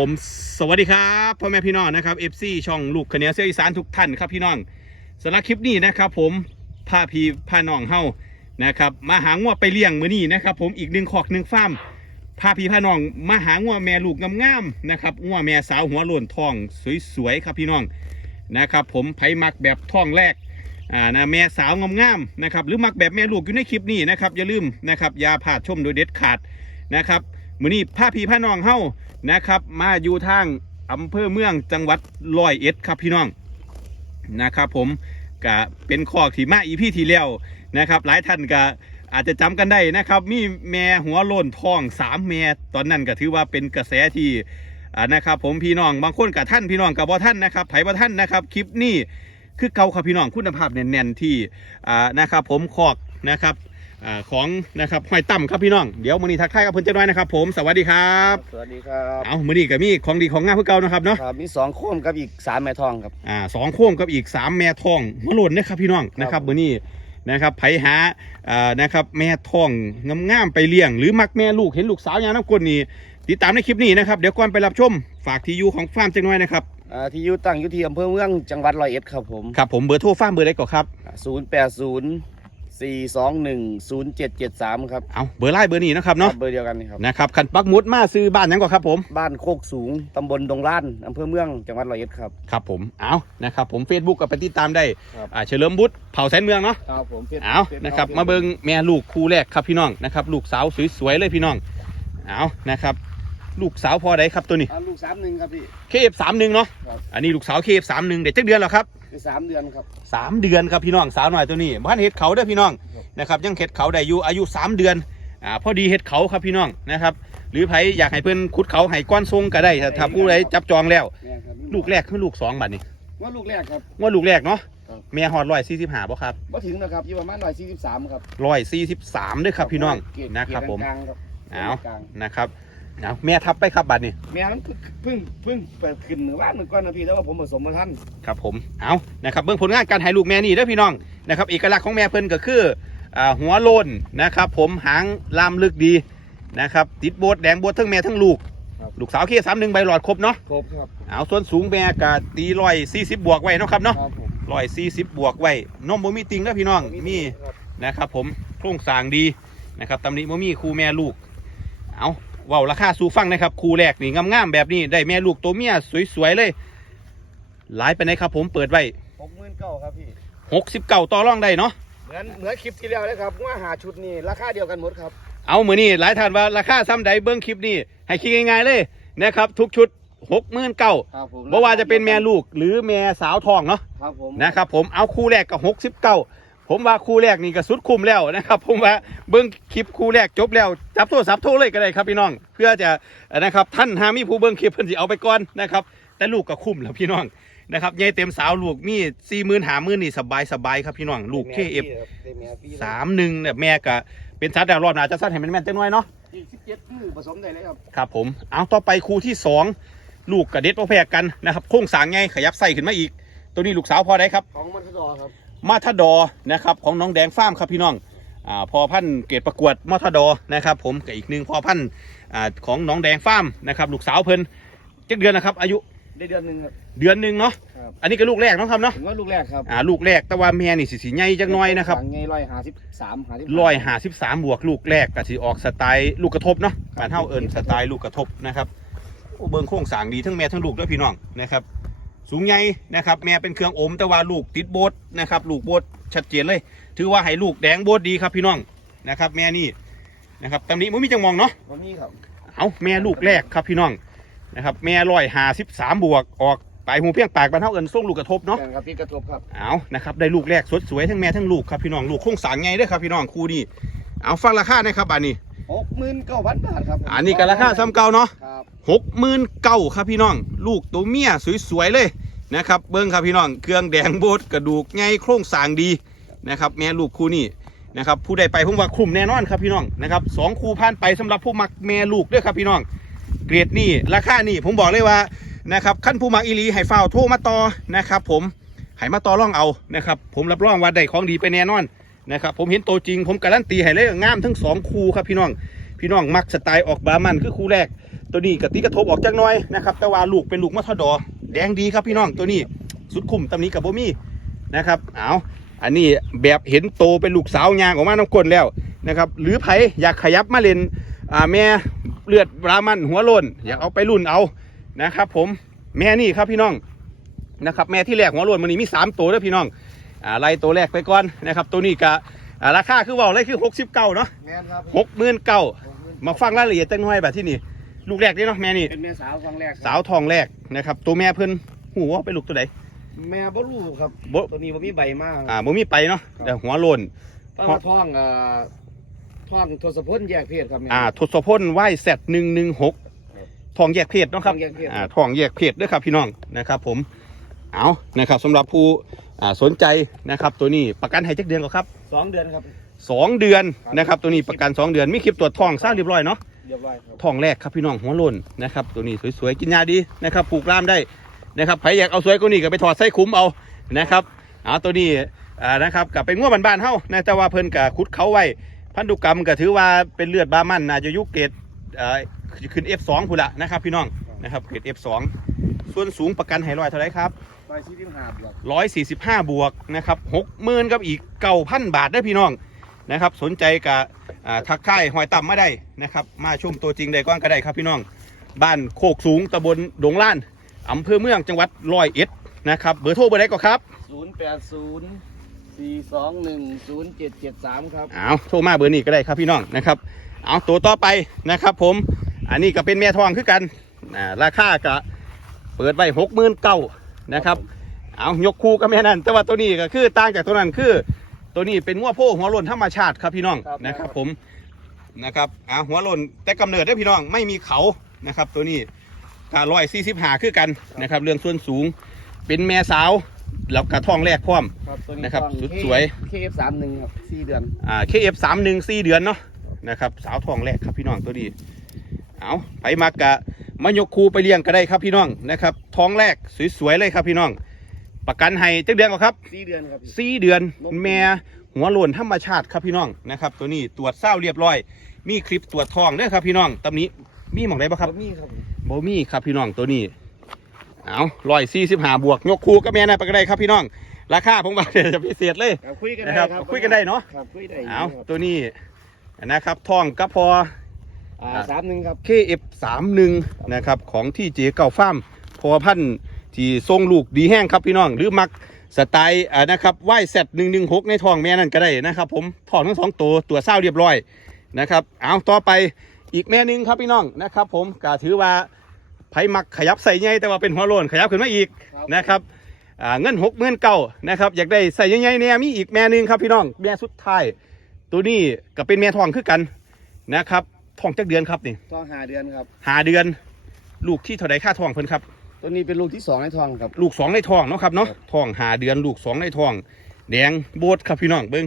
ผมสวัสดีครับพ่อแม่พี่น้องนะครับ FC ช่องลูกขะเนียเสียอีสานทุกท่านครับพี่น้องสำหรับคลิปนี้นะครับ ผมพาพี่พาน้องเฮานะครับมาหางัวไปเลี้ยงมื้อนี้นะครับผมอีกหนึ่งขอกหนึ่งฟาร์มพาพี่พาน้องมาหางัวแม่ลูกงามๆนะครับงัวแม่สาวหัวโล้นทองสวยๆครับพี่น้องนะครับผมไผมักแบบท้องแรกอ่านะแม่สาวงามๆนะครับหรือมักแบบแม่ลูกอยู่ในคลิปนี้นะครับอย่าลืมนะครับอย่าพลาดชมโดยเด็ดขาดนะครับมื้อนี้พาพี่พาน้องเฮา นะครับ มาอยู่ทางอำเภอเมืองจังหวัดร้อยเอ็ดครับพี่น้องนะครับ ผมก็เป็นข้อที่มาอีพี่ที่แล้วนะครับ หลายท่านก็อาจจะจำกันได้นะครับ มีแม่หัวโลนทองสามแม่ตอนนั้นก็ถือว่าเป็นกระแสที่อ่านะครับ ผมพี่น้องบางคนกับท่านพี่น้องกับบ่ท่านนะครับไผบ่ท่านนะครับ คลิปนี้คือเก่าครับพี่น้องคุณภาพแน่นๆที่อ่านะครับ ผมคอกนะครับ ของนะครับห้อยต่ำครับพี่น้องเดี๋ยวมื้อนี้ทักทายกับเพิ่นจักหน่อยนะครับผมสวัสดีครับสวัสดีครับเอามือนี้ก็มีของดีของงามเพื่อเก่านะครับเนาะครับมีสองโค้มกับอีกสามแม่ทองครับอ่าสองโค้งกับอีกสามแม่ทองมาหล่นนะครับพี่น้องนะครับมือนี้นะครับไผหาอ่านะครับแม่ทองงามๆไปเลี้ยง หรือมักแม่ลูกเห็นลูกสาวยางน้ำกลนี่ติดตามในคลิปนี้นะครับเดี๋ยวก่อนไปรับชมฝากที่อยู่ของฟาร์มจังน้อยนะครับอ่าที่อยู่ตั้งอยู่ที่อำเภอเมืองจังหวัดร้อยเอ็ดครับผมครับผมเบอร์โทรฟาร์มเบอร์ใดก่อนครับศูนย์แปดศูนย์ สี่สองหนึ่งศูนย์เจ็ดเจ็ดสามครับเอาเบอร์ไล่เบอร์นี้นะครับเนาะเบอร์เดียวกันนี่ครับนะครับขันปักหมุดมาซื้อบ้านหยังก่อนครับผมบ้านโคกสูงตำบลดงล้านอำเภอเมืองจังหวัดร้อยเอ็ดครับครับผมเอานะครับผม Facebook กับไปติดตามได้ครับอ่าเฉลิมบุตรเผ่าแสนเมืองเนาะครับผมเอานะครับมาเบิงแม่ลูกคู่แรกครับพี่น้องนะครับลูกสาวสวยๆเลยพี่น้องเอานะครับลูกสาวพอใดครับตัวนี้ลูกสามหนึ่งครับพี่เคฟสามหนึ่งเนาะครับอันนี้ลูกสาวเคฟสามหนึ่งเด็กจักเดือนแล้วครับคือ สามเดือนครับ สามเดือนครับพี่น้องสาวหน่อยตัวนี้บ้านเห็ดเขาเด้อพี่น้องครับนะครับยังเห็ดเขาได้อยู่อายุสามเดือนอ่าพอดีเห็ดเขาครับพี่น้องนะครับ หรือไผอยากให้เพื่อนขุดเขาให้ก้อนทรงก็ได้ถ้าถ้าผู้ใดจับจองแล้ว แม่ครับลูกแรกคือลูกสองบัดนี้ว่าลูกแรกครับ ว่าลูกแรกเนาะครับ แม่ฮอดร้อยสี่สิบห้าบ่ครับว่าถึงนะครับอยู่ประมาณร้อยสี่สิบสามครับร้อยสี่สิบสามด้วยครับพี่น้องเกรดนะครับผม เกรดกลางๆครับเอา กลางนะครับ เอาแม่ทับไปครับบัดนี้ๆแม่มันเพิ่งเพิ่งเพิ่งเปิดขึ้นหรือว่าหนึ่งก้อนนะพี่แต่ว่าผมผสมมาท่านครับผมเอานะครับเบื้องผลงานการถ่ายลูกแม่นี่เด้อพี่น้องนะครับเอกลักษณ์ของแม่เพิ่นก็คืออ่าหัวโลนนะครับ ผมหางลามลึกดีนะครับติดโบดแดงโบดทั้งแม่ทั้งลูก ลูกสาวเคสามหนึ่งใบหลอดครบเนาะครบครับเอาส่วนสูงแม่ก็ตีร้อยสี่สิบบวกไว้เนาะครับเนาะครับผมร้อยสี่สิบบวกไว้นมบ่มีติงเด้อพี่น้องมีครับนะครับ ผมโครงสร้างดีนะครับตำหนิบ่มีคู่แม่ลูกเอาเว้าราคาสู่ฟังนะครับคู่แรกนี่งามๆแบบนี้ได้แม่ลูกตัวเมียสวยๆเลยหลายไปไหนครับ ผมเปิดไว้หกหมื่นเก้าครับพี่หกสิบเก้าต่อรองได้เนาะเหมือนเหมือนคลิปที่แล้วเลยครับว่าหาชุดนี่ราคาเดียวกันหมดครับเอามือนี่หลายท่านว่าราคาซ้ำใดเบิ้งคลิปนี่ให้คิดง่ายๆเลยนะครับทุกชุดหกหมื่นเก้าครับผมบ่ว่าจะเป็นแม่ลูกหรือแม่สาวทองเนาะครับผมนะครับผมเอาคู่แรกกับหกสิบเก้า ผมว่าคู่แรกนี่ก็สุดคุ้มแล้วนะครับ ผมว่าเบิ้งคลิปคู่แรกจบแล้วจับโทรศัพท์โทรเลยก็ได้ครับพี่น้อง เพื่อจะนะครับท่านหามีผู้เบิ้งคลิปเพิ่นสิเอาไปก่อนนะครับ แต่ลูกก็คุ้มแล้วพี่น้องนะครับยายเต็มสาวลูกมีสี่หมื่นหาหมื่นนี่สบายสบายๆครับพี่น้องลูกเคเอฟสามหนึ่งเนี่ยแม่ก็เป็นสัตว์ดาวรอบหนาจะสัตว์ให้มันแม่นจังน้อยเนาะสิบเจ็ดคือผสมได้เลยครับครับผมเอาต่อไปคู่ที่สองลูกกับเด็ดพ่อแพรกันนะครับโค้งสร้างไงขยับไส้ขึ้นมาอีก ตัวนี้ลูกสาวพอได้ครับของมัทดอครับ มาทาดอนะครับของน้องแดงฟาร์มครับพี่น้องอ่าพอพันธุ์เกรดประกวดมาทาดอนะครับผมกับอีกหนึ่งพอพันธุ์อ่าของน้องแดงฟาร์มนะครับลูกสาวเพิ่นเจ็ดเดือนนะครับอายุได้เดือนหนึ่งครับ เดือนหนึ่งเนาะ ครับ อันนี้ก็ลูกแรกเนาะครับเนาะถึงว่าลูกแรกครับอ่าลูกแรกแต่ว่าแม่นี่สิสีใหญ่จังน้อยนะครับไงร้อยหาสิบสามหาสิบร้อยห้าสิบสามบวกลูกแรกก็สิออกสไตล์ลูกกระทบเนาะบ้านเฮาเอิญสไตล์ลูกกระทบนะครับโอ้เบิ่งโครงสร้างดีทั้งแม่ทั้งลูกด้วยพี่น้องนะครับ สูงใหญ่นะครับ แม่เป็นเครื่องอมแต่ว่าลูกติดโบสนะครับ ลูกโบสชัดเจนเลย ถือว่าให้ลูกแดงโบสดีครับพี่น้องนะครับ แม่นี่นะครับตำหนี้มันมีจังมองเนาะวันนี้ครับเอาแม่ลูกแรกครับพี่น้องนะครับ แม่ร้อยห้าสิบสามบวกออกปลายหูเพียงปากบ้านเฮาเอิญส่งลูกกระทบเนาะกันครับพี่กระทบครับเอานะครับได้ลูกแรกสดสวยทั้งแม่ทั้งลูกครับพี่น้องลูกโครงสร้างไงเด้อครับพี่น้องคู่นี้เอาฟังราคานะครับอันนี้ หกหมื่นเก้าพันบาทครับผมอันนี้ก็ราคาซ้ำเก่าเนาะครับหกหมื่นเก้าครับพี่น้อง ลูกตัวเมียสวยๆเลยนะครับ เบิ้งครับพี่น้อง เครื่องแดงโบดกระดูกไงโครงสร้างดีนะครับ แม่ลูกคู่นี้นะครับ ผู้ใดไปผมว่าคุ้มแน่นอนครับพี่น้องนะครับสองคู่ผ่านไปสำหรับผู้มักแม่ลูกด้วยครับพี่น้อง เกรดนี่ราคานี่ผมบอกเลยว่านะครับขั้นผู้มักอีหลีให้ฝ้าวโทรมาต่อนะครับ ผมให้มาต่อร่องเอานะครับ ผมรับรองว่าได้ของดีไปแน่นอน นะครับผมเห็นตัวจริงผมการันตีให้เลยงามทั้งสองคู่ครับพี่น้องพี่น้องมักสไตล์ออกบามันคือคู่แรก ตัวนี้กะติกระทบออกจากน้อยนะครับแต่ว่าลูกเป็นลูกมัทดอ แดงดีครับพี่น้องตัวนี้สุดคุ้มตำนี้กับโบมี่นะครับเอาอันนี้แบบเห็นโตเป็นลูกสาวยางออกมาน้ำก้นแล้วนะครับหรือไผอยากขยับมาเล่นแม่เลือดรามันหัวโลนอยากเอาไปรุ่นเอานะครับ ผมแม่นี่ครับพี่น้องนะครับแม่ที่แรกหัวโลนมันนี้มีสามตัวด้วยพี่น้อง ไล่ตัวแรกไปก่อนนะครับตัวนี้กะอ่าราคาคือเว่าเลยคือ69เนาะแม่นครับหกหมื่นเก้ามาฟังรายละเอียดจังหน่อยแบบที่นี่ลูกแรกนี่เนาะแม่นี่เป็นแม่สาวครั้งแรกครับสาวทองแรกนะครับตัวแม่เพิ่นหูว่าเป็นลูกตัวไหนแม่บ่รู้ครับบ่ตัวนี้บ่มีใบมากอ่าบ่มีไปเนาะแต่หัวโลนต้องมาท่องเอ่อท่องทศพลแยกเพศครับแม่อ่าทศพลไหวแซดหนึ่งหนึ่งหกทองแยกเพศเนาะครับทองแยกเพศอ่าทองแยกเพศด้วยครับพี่น้องนะครับ ผมเอานะครับสำหรับผู้ อ่าสนใจนะครับตัวนี้ประกันให้จักเดือนก็ครับสองเดือนครับ สองเดือนนะครับตัวนี้ประกันสองเดือนมีคลิปตรวจทองซะเรียบร้อยเนาะเรียบร้อยครับทองแรกครับพี่น้องหัวโลนนะครับตัวนี้สวยๆกินยาดีนะครับปลูกล่ามได้นะครับใครอยากเอาสวยกว่านี้ก็ไปถอดไส้คุ้มเอานะครับเอาตัวนี้อ่านะครับกับเป็นง้วบ้านๆเฮานะแต่ว่าเพิ่นกับคุดเขาไว้พันธุกรรมก็ถือว่าเป็นเลือดบามันน่าจะยุคเกรดเอ่อขึ้น F2 พุ่นละนะครับพี่น้องนะครับเกรด F2 ส่วนสูงประกันให้ร้อยเท่าไหรครับ ใบที่ที่หาบครับ145บวกนะครับ60,000กับอีก9,000บาทได้อพี่น้องนะครับ สนใจกับอ่าทักค่ายหอยต่ำมาได้นะครับ มาชมตัวจริงได้ก้อนก็ได้ครับพี่น้อง บ้านโคกสูงตำบลดงล้านอำเภอเมืองจังหวัดร้อยเอ็ดนะครับเบอร์โทรเบอร์ใดก็ครับศูนย์แปดศูนย์สี่สองหนึ่งศูนย์เจ็ดเจ็ดสามครับเอาโทรมาเบอร์นี้ก็ได้ครับพี่น้องนะครับเอาตัวต่อไปนะครับผมอันนี้ก็เป็นแม่ทองคือกันอ่าราคาก็เปิดไว้หกหมื่นเก้า นะครับ เอายกคู่กับแม่นั่นแต่ว่าตัวนี้ก็คือต่างจากตัวนั้นคือ ตัวนี้เป็นหัวโพหัวหล่นธรรมชาติครับพี่น้องนะครับ ผมนะครับอ่าหัวหล่นแต่กำเนิดได้อพี่น้องไม่มีเขานะครับ ตัวนี้การ้อยสี่สิบหาคือกันนะครับ เรื่องส่วนสูง เป็นแม่สาวแล้วกระท้องแรกพร้อม ครับตัวนี้นะครับท่อง สุดสวยเคฟสามหนึ่งครับสี่เดือนอ่า KF สามหนึ่งสี่เดือนเนาะนะครับสาวทองแรกครับพี่น้องตัวนี้ เอาไปมากะมายกคูไปเลี้ยงก็ได้ครับพี่น้องนะครับ ท้องแรกสวยๆเลยครับพี่น้อง ประกันให้จักเดือนก็ครับสี่เดือนครับสี่เดือนแม่หัวโลนธรรมชาติครับพี่น้องนะครับ ตัวนี้ตรวจเศร้าเรียบร้อย มีคลิปตรวจทองเด้อครับพี่น้องตำนี้มีหมองได้ปะครับบ่มีครับโบมีครับพี่น้องตัวนี้เอาร้อยสี่สิบห้าบวกยกคูก็แม่นะไปก็ได้ครับพี่น้อง ราคาผมว่าเดี๋ยวจะพิเศษเลยครับคุยกันนะได้ครับครับคุยกันได้เนาะครับคุยได้เอาครับตัวนี้นะครับทองก็พออ่า สามหนึ่งครับ KF 3 1นะครับของที่เจเก่าฟาร์มพอพันธุ์ที่ทรงลูกดีแห้งครับพี่น้อง หรือมักสไตล์อ่านะครับว่ายแซดหนึ่งหนึ่งหกในทองแม่นั่นก็ได้นะครับ ผมทองทั้งสองตัวตัวเศร้าเรียบร้อยนะครับเอาต่อไปอีกแม่หนึงครับพี่น้องนะครับ ผมก็ถือว่าไผมักขยับใส่ใหญ่แต่ว่าเป็นหัวโลนขยับขึ้นมาอีกนะครับอ่าเงินหกหมื่นเก้านะครับอยากได้ใส่ยังไงเนี่ยมีอีกแม่หนึงครับพี่น้องแม่สุดท้ายตัวนี้ก็เป็นแม่ทองคือกันนะครับ ทองจักเดือนครับนี่ท้องหาเดือนครับหาเดือน ลูกที่เท่าไดค่าทองเพิ่นครับตัวนี้เป็นลูกที่สองในท้องครับลูกสองในทองเนาะครับเนาะครับทองหาเดือนลูกสองในทอง แดงโบดครับพี่น้องเบิ้ง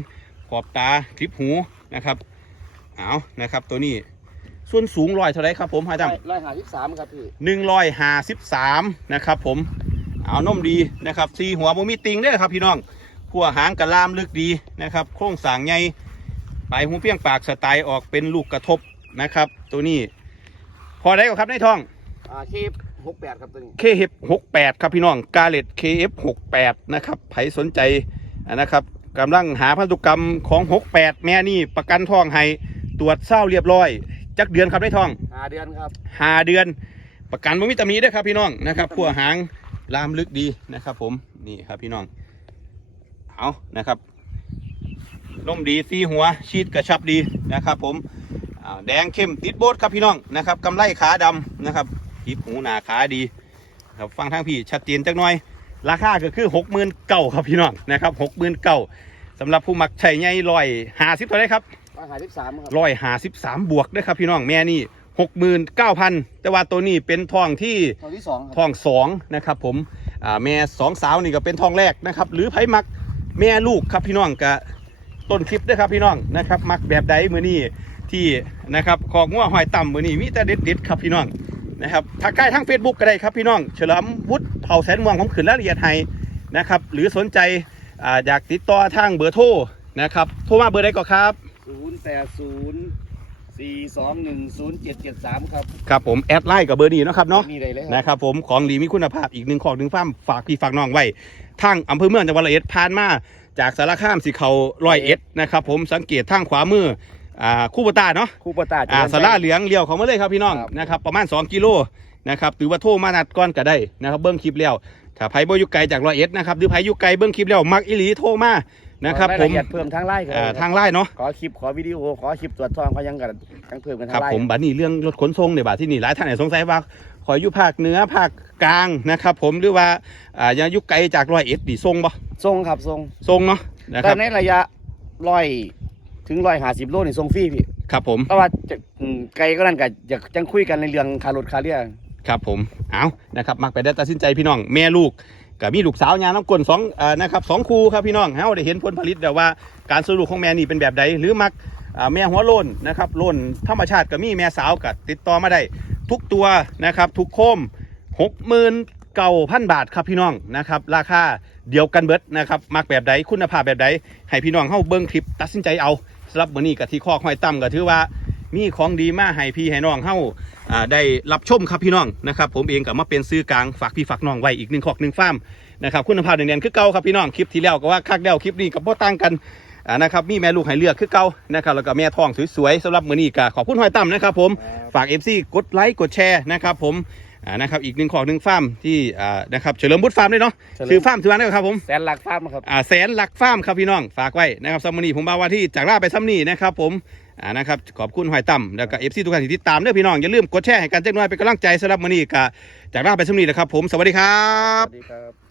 ขอบตาคลิปหูนะครับเอานะครับ ตัวนี้ส่วนสูงร้อยเท่าไรครับผมฮาจังร้อยหาที่สามครับพี่หนึ่งร้อยห้าสิบสามนะครับผมเอานมดีนะครับสีหัวโมมีติงเด้อครับพี่น้องขัวหางกระลามลึกดีนะครับ โครงสร้างใหญ่ปลายหูเพียงปากสไตล์ออกเป็นลูกกระทบ นะครับ ตัวนี้ พอได้ก็ครับในท้องอ่าเคฟหกแปดครับตัวนี้ KF 68ครับพี่น้องกาเลต KF 68นะครับไผสนใจนะครับกำลังหาพันธุกรรมของ68แม่นี่ประกันท้องให้ตรวจเศร้าเรียบร้อย จักเดือนครับในท้องหาเดือนครับหาเดือน ประกันบ่มีตำหนิเด้วยครับพี่น้องนะครับพัวหางลามลึกดีนะครับ ผมนี่ครับพี่น้องเอานะครับนมดีสีหัวชีดกระชับดีนะครับ ผมอ่า แดงเข้มติดโบสครับพี่น้องนะครับกำไลขาดำนะครับทิพหูหนาขาดีครับฟังทางพี่ชัดเจนจักหน่อย ราคาก็คือหกหมื่นเก้าครับพี่น้องนะครับหกหมื่นเก้าสำหรับผู้มักใช้ใหญ่ลอยหาสิบเท่าไหรครับร้อยหาที่สามครับร้อยหาสิบสามบวกเด้วยครับพี่น้องแม่นี่หกหมื่นเก้าพันแต่ว่าตัวนี้เป็นทองที่ท้องที่สองคทรับองสองนะครับผมอ่าแม่สองสาวนี่ก็เป็นทองแรกนะครับหรือไผมักแม่ลูกครับพี่น้องกับต้นคลิปด้วยครับพี่น้องนะครับ มักแบบใดมือนี้ ที่นะครับของงัวหอยต่ำมือนี้มีแต่เด็ดๆครับพี่น้องนะครับถ้าใกล้ทั้ง Facebook ก็ได้ครับพี่น้อง เฉลิมวุฒิเผ่าแสนม่วงผมขืนรายละเอียดให้นะครับหรือสนใจอ่าอยากติดต่อทางเบอร์โทรนะครับโทรมาเบอร์ใดก็ครับศูนย์แปดศูนย์สี่สองหนึ่งศูนย์เจ็ดเจ็ดสามครับ ครับผม แอดไลน์กับเบอร์นี้เนาะครับเนาะนี่เลยเลยครับนะครับผมของดีมีคุณภาพอีกหนึ่งของหนึ่งฟาร์มฝากพี่ฝากน้องไว้ทางอำเภอเมืองจังหวัดร้อยเอ็ดผ่านมาจากสารคามสิเขาร้อยเอ็ดนะครับผมสังเกตทางขวามือ อ่าคู่ปตาเนาะคู่ปตาอ่าสาราเหลืองเลี้ยวเขามาเลยครับพี่น้องครับ นะครับประมาณ 2 กิโลนะครับหรือว่าโทรมานัดก่อนก็ได้นะครับเบิ้งคลิปแล้วถ้าไผบ่อยู่ไกลจากร้อยเอ็ดนะครับหรือไผอยู่ไกลเบิ้งคลิปแล้วมักอีหลีโทรมานะครับขอผรายมละเอียดเพิ่มทางไลน์ครัอ่าทางไลน์เนาะขอคลิปขอวิดีโอขอคลิปตรวจทองเขายังกันทั้งเพิ่มกันคทารับงไลน์ผมบัดนี้เรื่องรถขนส่งเนี่ยบาดที่นี่หลายท่านอาจสงสัยว่าขอยอยู่ภาคเหนือภาคกลางนะครับผมหรือว่าอ่ายังอยู่ไกลจากร้อยเอ็ดดีส่งบ่ส่งครับส่งส่งเนาะนะคแต่รับในระยะร้อย ถึงร้อยห้าสิบโลนี่ส่งฟรีพี่ครับผม เพราะว่าจะอืมไกลก็นั่นก็อยากจังคุยกันในเรื่องคารถคาเรียครับผม เอานะครับ มักไปได้ตัดสินใจพี่น้อง แม่ลูกกับมีลูกสาวยางน้ำกลนสองอ่านะครับสองคู่ครับพี่น้องเฮาได้เห็นผลผลิตแล้วว่าการสรุปของแม่นี่เป็นแบบใด หรือมักอ่าแม่หัวโลนนะครับโลนธรรมชาติก็มีแม่สาวก็ติดต่อมาได้ ทุกตัวนะครับทุกโคมหกหมื่นเก้าพันบาทครับพี่น้องนะครับราคาเดียวกันเบิดนะครับมักแบบใดคุณภาพแบบใดให้พี่น้องเฮาเบิ่งคลิปตัดสินใจเอาสำห รับมื้อนี้กับที่ข้อห้อยต่ำก็ถือว่ามีของดีมาให้พี่ให้น้องเฮาอ่าได้รับชมครับพี่น้องนะครับผมเองก็มาเป็นซื้อกลางฝากพี่ฝากน้องไว้อีกหนึ่งขอกหนึ่งฟาร์มนะครับคุณภาพเด่นๆคือเก่าครับพี่น้องคลิปที่แล้วก็ว่าคักแล้วคลิปนี้ก็บ่ต่างกันอ่านะครับมีแม่ลูกให้เลือกคือเก่านะครับแล้วก็แม่ท้องสวยๆสำหรับมื้อนี้ก็ขอบคุณหอยตั้มนะครับผมฝาก FC กดไลค์กดแชร์นะครับผม อ่านะครับอีกหนึ่งขอกหนึ่งฟาร์มที่อ่านะครับเฉลิมบุตรฟาร์มด้วยเนาะชื่อฟาร์มชื่อว่าอะไรครับผมแสนหลักฟาร์มครับ อ่าแสนหลักฟาร์มครับพี่น้องฝากไว้นะครับซัมมอนีผมบาว่าที่จากล่าไปซัมนี่นะครับผมอ่านะครับขอบคุณหอยต่ำแล้วก็เอฟซีทุกท่านที่ติดตามเด้อพี่น้องอย่าลืมกดแชร์ให้กันแจ้งน้อยเป็นกำลังใจสำหรับมื้อนี้กะจากล่าไปซัมนี่นะครับผมสวัสดีครัสบ วัสดีครับ